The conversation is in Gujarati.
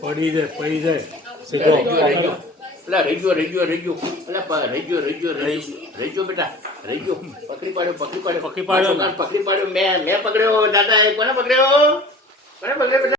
પડી જાય સીધો પેલા રેજો પેલા રેજો બેટા રેજો પકડી પાડ્યો પકડી પાડ્યો મેં પકડ્યો દાદા કોને પકડ્યો બેટા